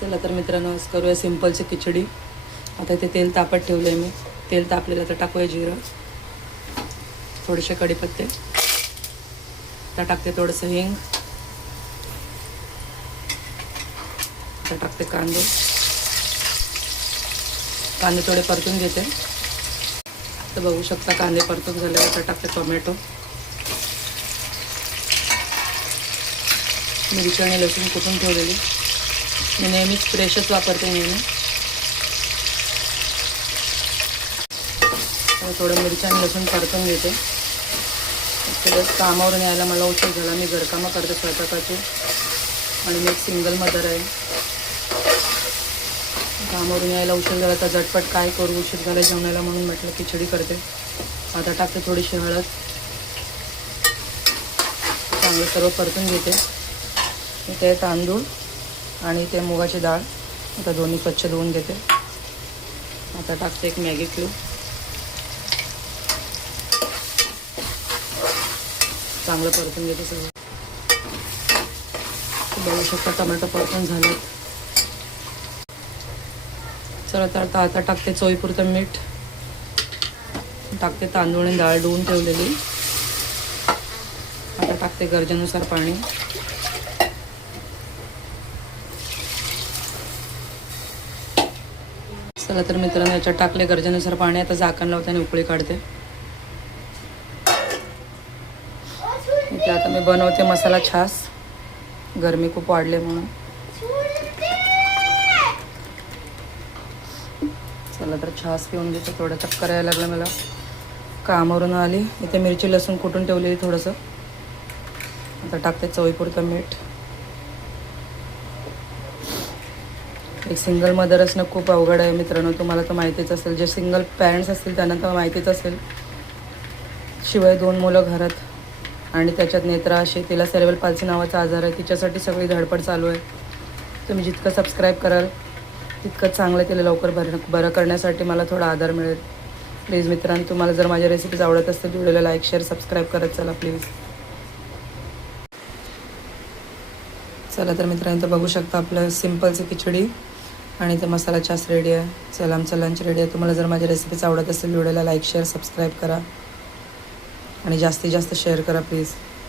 चला तर मित्रांनो करूया सिंपलची खिचडी। आता इथे तेल तापत ठेवलं आहे मी। तेल तापलेलं तर टाकूया जिरं, थोडेसे कढीपत्ते, आता टाकते थोडंसं हिंग, आता टाकते कांदे। कांदे थोडे परतून घेते। तर बघू शकता कांदे परतून झाले। आता टाकते टोमॅटो, मिरची आणि लसूण कुटून ठेवलेली। मी नेहमीच फ्रेशच वापरते नेहमी। थोडं मिरची आणि लसूण परतून घेते। थोडं कामावरून यायला मला उशीर झाला। मी घरकामं करते स्वयंपाकाची आणि मी एक सिंगल मदर आहे। कामावरून यायला उशीर झाला तर झटपट काय करू, उशीर झाला जेवणाला म्हणून म्हटलं खिचडी करते। आता टाकते थोडीशी हळद, चांगलं सर्व परतून घेते। इथे तांदूळ आणि ते मुगाची डाळ, आता दोन्ही स्वच्छ धुवून घेते। आता टाकते एक मॅगी क्यूब, चांगलं परतून घेते सगळं। बघू शकता टोमॅटो परतून झाले। चला तर आता टाकते चवीपुरतं मीठ, टाकते तांदूळ आणि डाळ धुवून ठेवलेली। आता टाकते गरजेनुसार पाणी। चला तर मित्रांनो याच्यात टाकले गरजेनुसार पाणी। आता झाकण लावते आणि उकळी काढते। इथे आता मी बनवते मसाला छास, गरमी खूप वाढले म्हणून। चला तर छास पिऊन घेते। थोडं चक्कर यायला लागलं मला, कामावरून आली। इथे मिरची लसूण कुटून ठेवलेली थोडंसं। आता टाकते चवीपुरतं मीठ। एक सिंगल मदर असणं खूप अवघड आहे मित्रांनो, तुम्हाला तर माहितीच असेल। जे सिंगल पॅरेंट्स असतील त्यांना तर माहितीच असेल। शिवाय 2 मुलं घरात आणि त्याच्यात नेत्रा अशी, तिला सेरेब्रल पाल्सी नावाचा आजार आहे। तिच्यासाठी सगळी धडपड चालू आहे। तुम्ही जितकं सबस्क्राईब कराल तितकं चांगलं, तिला लवकर बरं करण्यासाठी मला थोडा आधार मिळेल। प्लीज मित्रांनो, तुम्हाला जर माझ्या रेसिपीज आवडत असतील व्हिडिओला लाईक शेअर सबस्क्राईब करत चला प्लीज। चला तर मित्रांनो बघू शकता आपलं सिंपलची खिचडी आणि ते मसाला छास रेडी आहे। चला आमचं लंच रेडी आहे। तुम्हाला जर माझ्या रेसिपीज आवडत असतील व्हिडिओला लाईक शेअर सबस्क्राईब करा आणि जास्तीत जास्त शेअर करा प्लीज।